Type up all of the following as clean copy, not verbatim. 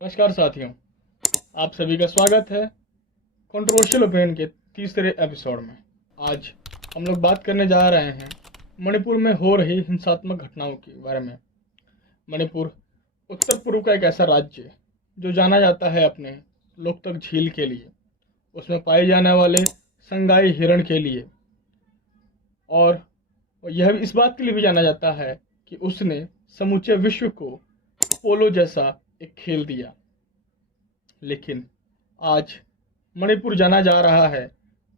नमस्कार साथियों, आप सभी का स्वागत है कंट्रोवर्शियल ओपिनियन के तीसरे एपिसोड में। आज हम लोग बात करने जा रहे हैं मणिपुर में हो रही हिंसात्मक घटनाओं के बारे में। मणिपुर उत्तर पूर्व का एक ऐसा राज्य जो जाना जाता है अपने लोकतक झील के लिए, उसमें पाए जाने वाले संगाई हिरण के लिए, और यह भी इस बात के लिए भी जाना जाता है कि उसने समूचे विश्व को पोलो जैसा एक खेल दिया। लेकिन आज मणिपुर जाना जा रहा है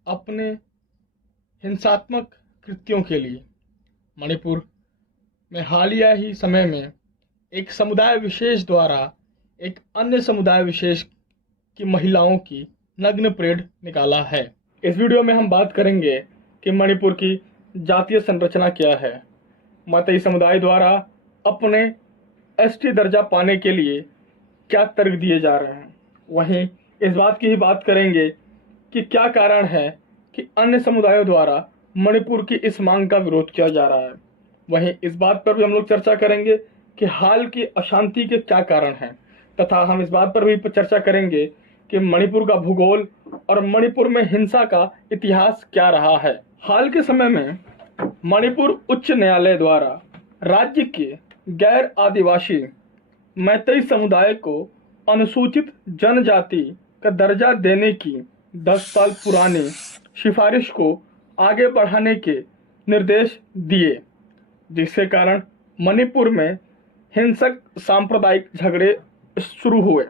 अपने हिंसात्मक कृत्यों के लिए। मणिपुर में हालिया ही समय में एक समुदाय विशेष द्वारा एक अन्य समुदाय विशेष की महिलाओं की नग्न परेड निकाला है। इस वीडियो में हम बात करेंगे कि मणिपुर की जातीय संरचना क्या है, मतई समुदाय द्वारा अपने एसटी दर्जा पाने के लिए क्या तर्क दिए जा रहे हैं। वहीं इस बात की ही बात करेंगे कि क्या कारण है कि अन्य समुदायों द्वारा मणिपुर की इस मांग का विरोध किया जा रहा है। वहीं इस बात पर भी हम लोग चर्चा करेंगे कि हाल की अशांति के क्या कारण हैं, तथा हम इस बात पर भी चर्चा करेंगे कि मणिपुर का भूगोल और मणिपुर में हिंसा का इतिहास क्या रहा है। हाल के समय में मणिपुर उच्च न्यायालय द्वारा राज्य के गैर आदिवासी मैतेई समुदाय को अनुसूचित जनजाति का दर्जा देने की 10 साल पुरानी सिफारिश को आगे बढ़ाने के निर्देश दिए, जिसके कारण मणिपुर में हिंसक सांप्रदायिक झगड़े शुरू हुए।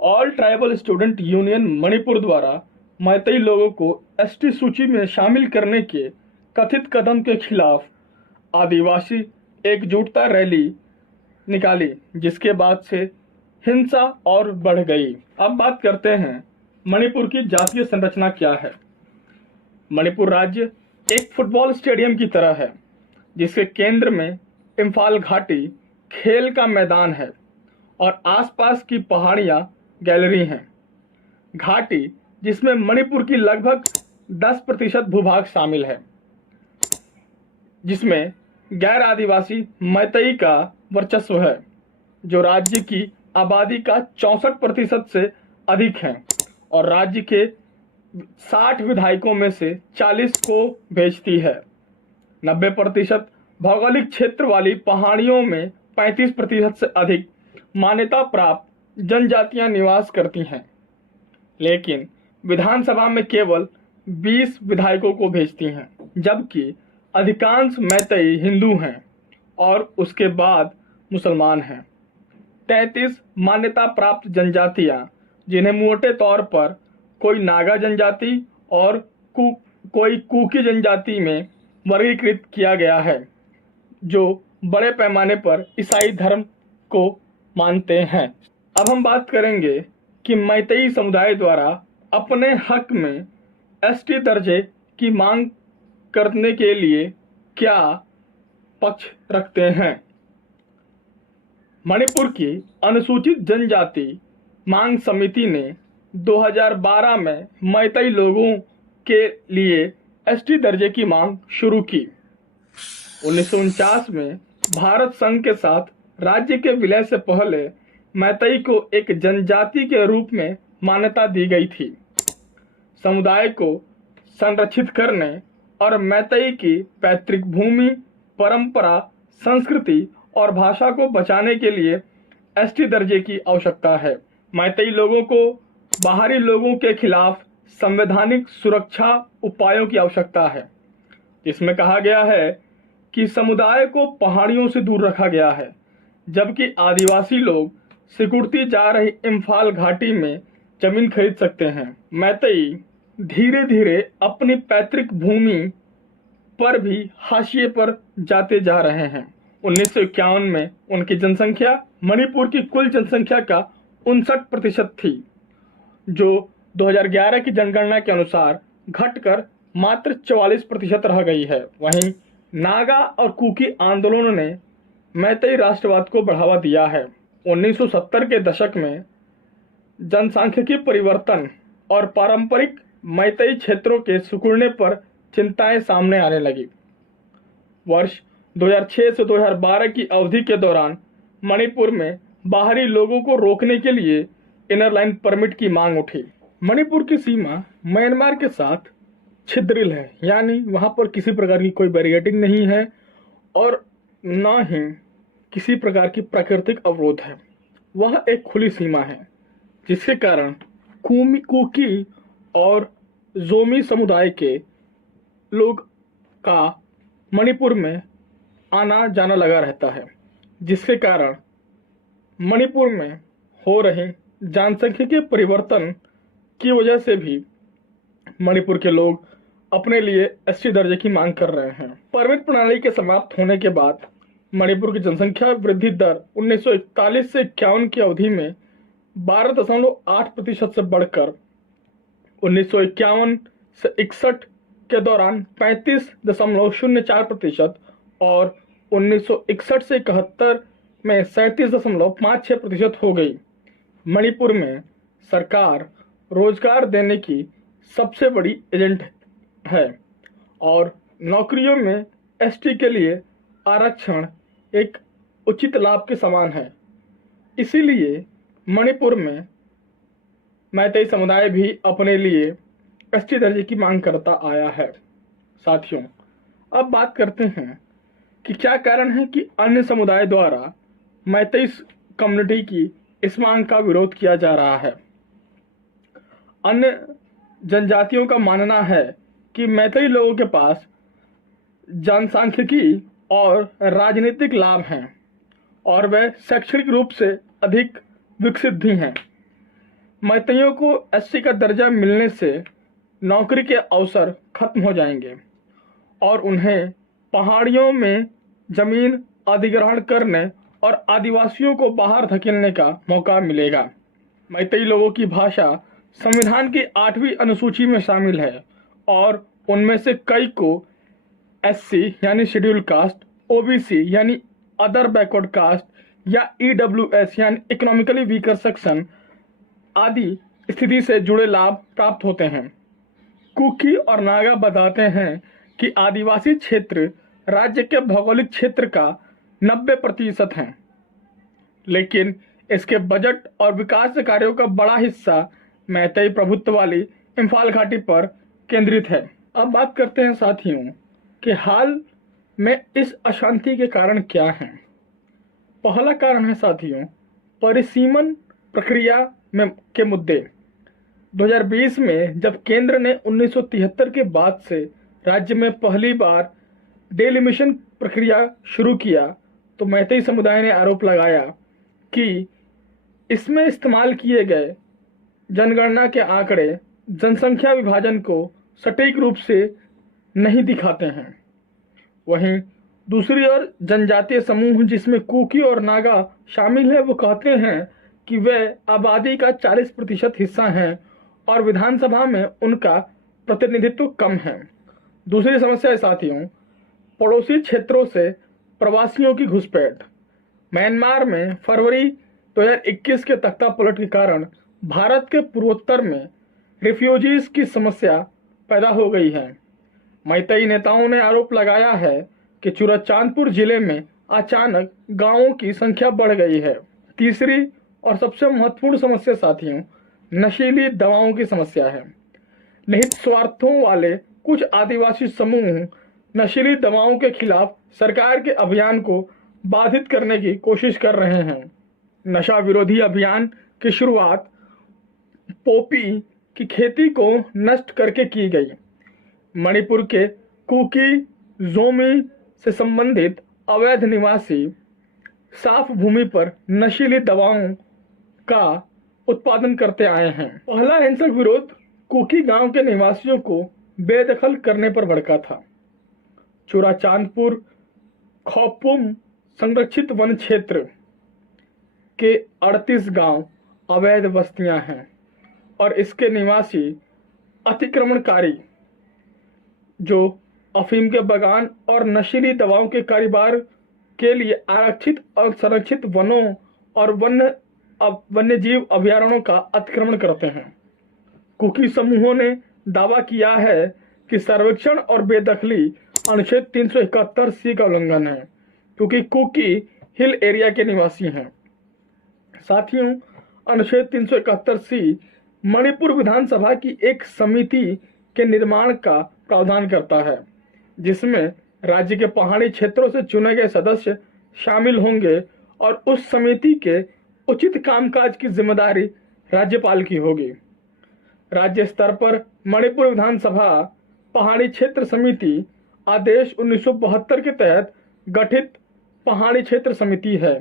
All tribal student union Manipur द्वारा मैतेई लोगों को एसटी सूची में शामिल करने के कथित कदम के खिलाफ आदिवासी एकजुटता रैली निकाली, जिसके बाद से हिंसा और बढ़ गई। अब बात करते हैं मणिपुर की जातीय संरचना क्या है। मणिपुर राज्य एक फुटबॉल स्टेडियम की तरह है, जिसके केंद्र में इम्फाल घाटी खेल का मैदान है और आसपास की पहाड़ियां गैलरी हैं। घाटी जिसमें मणिपुर की लगभग 10% भूभाग शामिल है, जिसमें गैर आदिवासी मैतेई का वर्चस्व है, जो राज्य की आबादी का 64% से अधिक है और राज्य के 60 विधायकों में से 40 को भेजती है। 90% भौगोलिक क्षेत्र वाली पहाड़ियों में 35% से अधिक मान्यता प्राप्त जनजातियां निवास करती हैं, लेकिन विधानसभा में केवल 20 विधायकों को भेजती हैं, जबकि अधिकांश मैतेई हिंदू हैं और उसके बाद मुसलमान हैं। 33 मान्यता प्राप्त जनजातियां, जिन्हें मोटे तौर पर कोई नागा जनजाति और कोई कुकी जनजाति में वर्गीकृत किया गया है, जो बड़े पैमाने पर ईसाई धर्म को मानते हैं। अब हम बात करेंगे कि मैतेई समुदाय द्वारा अपने हक में एसटी दर्जे की मांग करने के लिए क्या पक्ष रखते हैं। मणिपुर की अनुसूचित जनजाति मांग समिति ने 2012 में मैतेई लोगों के लिए एसटी दर्जे की मांग शुरू की। 1949 में भारत संघ के साथ राज्य के विलय से पहले मैतेई को एक जनजाति के रूप में मान्यता दी गई थी। समुदाय को संरक्षित करने और मैतेई की पैतृक भूमि, परंपरा, संस्कृति और भाषा को बचाने के लिए एसटी दर्जे की आवश्यकता है। मैतेई लोगों को बाहरी लोगों के खिलाफ संवैधानिक सुरक्षा उपायों की आवश्यकता है, जिसमें कहा गया है कि समुदाय को पहाड़ियों से दूर रखा गया है, जबकि आदिवासी लोग सिकुड़ती जा रही इम्फाल घाटी में जमीन खरीद सकते हैं। मैतेई धीरे धीरे अपनी पैतृक भूमि पर भी हाशिए पर जाते जा रहे हैं। 1951 में उनकी जनसंख्या मणिपुर की कुल जनसंख्या का 59% थी, जो 2011 की जनगणना के अनुसार घटकर मात्र 44% रह गई है। वहीं नागा और कुकी आंदोलनों ने मैतेई राष्ट्रवाद को बढ़ावा दिया है। 1970 के दशक में जनसांख्यिकी परिवर्तन और पारंपरिक मैतेई क्षेत्रों के सिकुड़ने पर चिंताएं सामने आने लगी। वर्ष 2006 से 2012 की अवधि के दौरान मणिपुर में बाहरी लोगों को रोकने के लिए इनर लाइन परमिट की मांग उठी। मणिपुर की सीमा म्यांमार के साथ छिद्रिल है, यानी वहां पर किसी प्रकार की कोई बैरिकेडिंग नहीं है और न ही किसी प्रकार की प्राकृतिक अवरोध है। वह एक खुली सीमा है, जिसके कारण कुकी और जोमी समुदाय के लोग का मणिपुर में आना जाना लगा रहता है, जिसके कारण मणिपुर में हो रहे जनसंख्यिकीय परिवर्तन की वजह से भी मणिपुर के लोग अपने लिए एसटी दर्जे की मांग कर रहे हैं। परमिट प्रणाली के समाप्त होने के बाद मणिपुर की जनसंख्या वृद्धि दर 1941 से 51 की अवधि में 12.8% से बढ़कर 1951 से 61 के दौरान 35.04% और 1961 से 71 में 37.56% हो गई। मणिपुर में सरकार रोजगार देने की सबसे बड़ी एजेंट है और नौकरियों में एसटी के लिए आरक्षण एक उचित लाभ के समान है। इसीलिए मणिपुर में मैतेई समुदाय भी अपने लिए एसटी दर्जे की मांग करता आया है। साथियों, अब बात करते हैं कि क्या कारण है कि अन्य समुदाय द्वारा मैतेई कम्युनिटी की इस मांग का विरोध किया जा रहा है। अन्य जनजातियों का मानना है कि मैतेई लोगों के पास जनसांख्यिकी और राजनीतिक लाभ हैं और वे शैक्षणिक रूप से अधिक विकसित भी हैं। मैतेइयों को एससी का दर्जा मिलने से नौकरी के अवसर खत्म हो जाएंगे और उन्हें पहाड़ियों में जमीन अधिग्रहण करने और आदिवासियों को बाहर धकेलने का मौका मिलेगा। मैतेई लोगों की भाषा संविधान की 8वीं अनुसूची में शामिल है और उनमें से कई को एससी यानी शेड्यूल कास्ट, ओबीसी यानी अदर बैकवर्ड कास्ट या ईडब्ल्यूएस यानी इकोनॉमिकली वीकर सेक्शन आदि स्थिति से जुड़े लाभ प्राप्त होते हैं। कुकी और नागा बताते हैं कि आदिवासी क्षेत्र राज्य के भौगोलिक क्षेत्र का 90% हैं, लेकिन इसके बजट और विकास कार्यों का बड़ा हिस्सा मैतेई प्रभुत्व वाली इम्फाल घाटी पर केंद्रित है। अब बात करते हैं साथियों कि हाल में इस अशांति के कारण क्या हैं। पहला कारण है साथियों परिसीमन प्रक्रिया में के मुद्दे। 2020 में जब केंद्र ने 1973 के बाद से राज्य में पहली बार डेलिमिशन प्रक्रिया शुरू किया तो मैतेई समुदाय ने आरोप लगाया कि इसमें इस्तेमाल किए गए जनगणना के आंकड़े जनसंख्या विभाजन को सटीक रूप से नहीं दिखाते हैं। वहीं दूसरी ओर जनजातीय समूह जिसमें कुकी और नागा शामिल है वो कहते हैं कि वे आबादी का 40% हिस्सा हैं और विधानसभा में उनका प्रतिनिधित्व कम है। दूसरी समस्या है साथियों पड़ोसी क्षेत्रों से प्रवासियों की घुसपैठ। म्यांमार में फरवरी 2021 के तख्ता पलट के कारण भारत के पूर्वोत्तर में रिफ्यूजीज की समस्या पैदा हो गई है। मैतेई नेताओं ने आरोप लगाया है कि चुराचांदपुर जिले में अचानक गांवों की संख्या बढ़ गई है। तीसरी और सबसे महत्वपूर्ण समस्या साथियों नशीली दवाओं की समस्या है। निहित स्वार्थों वाले कुछ आदिवासी समूह नशीली दवाओं के खिलाफ सरकार के अभियान को बाधित करने की कोशिश कर रहे हैं। नशा विरोधी अभियान की शुरुआत पोपी की खेती को नष्ट करके की गई। मणिपुर के कुकी जोमी से संबंधित अवैध निवासी साफ भूमि पर नशीली दवाओं का उत्पादन करते आए हैं। पहला हिंसक विरोध कुकी गांव के निवासियों को बेदखल करने पर भड़का था। चुराचांदपुर खौपुम संरक्षित वन क्षेत्र के 38 गांव अवैध बस्तियां हैं और इसके निवासी अतिक्रमणकारी जो अफीम के बगान और नशीली दवाओं के कारोबार के लिए आरक्षित और संरक्षित वनों और वन्य जीव अभयारण्यों का अतिक्रमण करते हैं। कुकी समूहों ने दावा किया है कि सर्वेक्षण और बेदखली अनुच्छेद 371 सी का उल्लंघन है क्योंकि कुकी हिल एरिया के निवासी हैं। साथियों, अनुच्छेद 371C मणिपुर विधानसभा की एक समिति के निर्माण का प्रावधान करता है, जिसमें राज्य के पहाड़ी क्षेत्रों से चुने गए सदस्य शामिल होंगे और उस समिति के उचित कामकाज की जिम्मेदारी राज्यपाल की होगी। राज्य स्तर पर मणिपुर विधानसभा पहाड़ी क्षेत्र समिति आदेश 1972 के तहत गठित पहाड़ी क्षेत्र समिति है।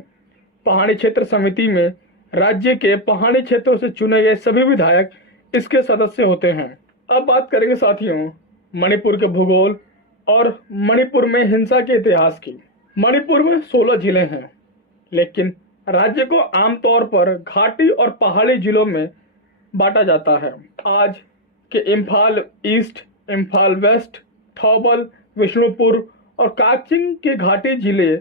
पहाड़ी क्षेत्र समिति में राज्य के पहाड़ी क्षेत्रों से चुने गए सभी विधायक इसके सदस्य होते हैं। अब बात करेंगे साथियों मणिपुर के भूगोल और मणिपुर में हिंसा के इतिहास की। मणिपुर में 16 जिले हैं, लेकिन राज्य को आमतौर पर घाटी और पहाड़ी जिलों में बांटा जाता है। आज के इम्फाल ईस्ट, इम्फाल वेस्ट, थौबल, विष्णुपुर और काकचिंग के घाटी जिले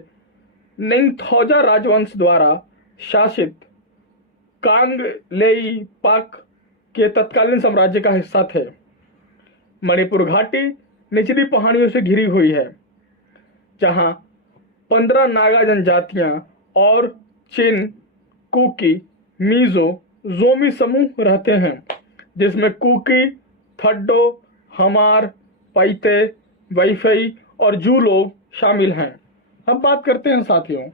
निंगथौजा राजवंश द्वारा शासित कांगलेइपाक के तत्कालीन साम्राज्य का हिस्सा थे। मणिपुर घाटी निचली पहाड़ियों से घिरी हुई है, जहां 15 नागा जनजातियां और चिन, कुकी, मिजो, जोमी समूह रहते हैं, जिसमें कुकी, थड्डो, हमार, पैते, वैफई और जू लोग शामिल हैं। अब बात करते हैं साथियों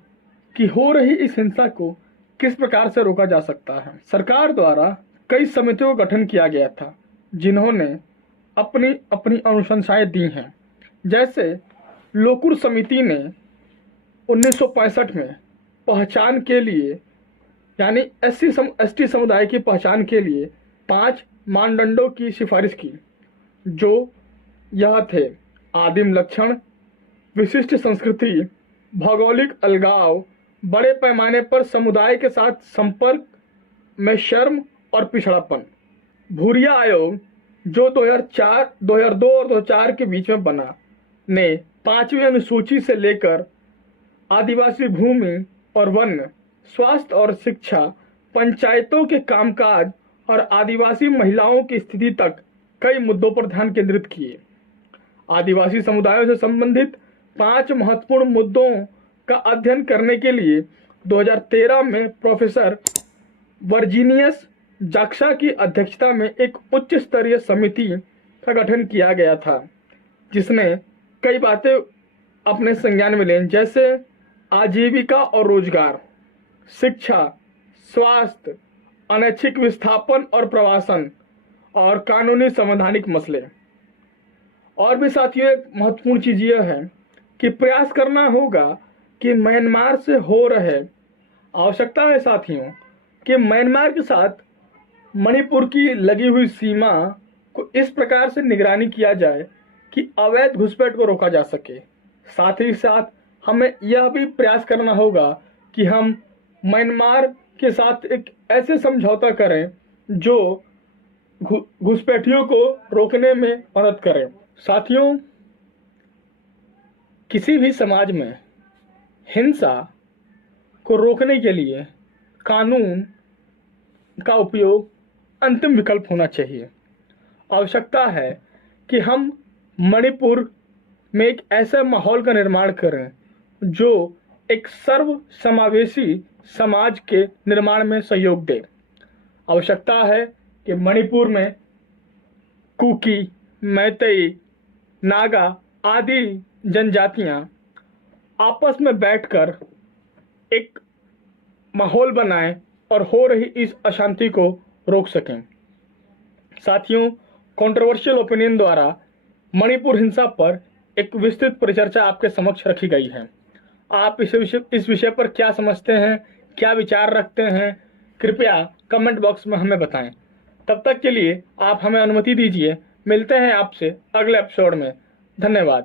कि हो रही इस हिंसा को किस प्रकार से रोका जा सकता है। सरकार द्वारा कई समितियों का गठन किया गया था, जिन्होंने अपनी अपनी अनुशंसाएं दी हैं। जैसे लोकुर समिति ने 1965 में पहचान के लिए यानी एसटी समुदाय की पहचान के लिए 5 मानदंडों की सिफारिश की, जो यह थे: आदिम लक्षण, विशिष्ट संस्कृति, भौगोलिक अलगाव, बड़े पैमाने पर समुदाय के साथ संपर्क में शर्म और पिछड़ापन। भूरिया आयोग, जो 2002 और 2004 के बीच में बना, ने 5वीं अनुसूची से लेकर आदिवासी भूमि और वन, स्वास्थ्य और शिक्षा, पंचायतों के कामकाज और आदिवासी महिलाओं की स्थिति तक कई मुद्दों पर ध्यान केंद्रित किए। आदिवासी समुदायों से संबंधित 5 महत्वपूर्ण मुद्दों का अध्ययन करने के लिए 2013 में प्रोफेसर वर्जीनियस जाक्सा की अध्यक्षता में एक उच्च स्तरीय समिति का गठन किया गया था, जिसने कई बातें अपने संज्ञान में लें, जैसे आजीविका और रोजगार, शिक्षा, स्वास्थ्य, अनैच्छिक विस्थापन और प्रवासन और कानूनी संवैधानिक मसले। और भी साथियों एक महत्वपूर्ण चीज यह है कि प्रयास करना होगा कि म्यांमार से हो रहे आवश्यकता है साथियों कि म्यांमार के साथ मणिपुर की लगी हुई सीमा को इस प्रकार से निगरानी किया जाए कि अवैध घुसपैठ को रोका जा सके। साथ ही साथ हमें यह भी प्रयास करना होगा कि हम म्यांमार के साथ एक ऐसे समझौता करें जो घुसपैठियों को रोकने में मदद करें। साथियों, किसी भी समाज में हिंसा को रोकने के लिए कानून का उपयोग अंतिम विकल्प होना चाहिए। आवश्यकता है कि हम मणिपुर में एक ऐसे माहौल का निर्माण करें जो एक सर्व समावेशी समाज के निर्माण में सहयोग दे। आवश्यकता है कि मणिपुर में कुकी, मैतेई, नागा आदि जनजातियां आपस में बैठकर एक माहौल बनाएं और हो रही इस अशांति को रोक सकें। साथियों, कंट्रोवर्शियल ओपिनियन द्वारा मणिपुर हिंसा पर एक विस्तृत परिचर्चा आपके समक्ष रखी गई है। आप इस विषय पर क्या समझते हैं, क्या विचार रखते हैं, कृपया कमेंट बॉक्स में हमें बताएं। तब तक के लिए आप हमें अनुमति दीजिए। मिलते हैं आपसे अगले एपिसोड में। धन्यवाद।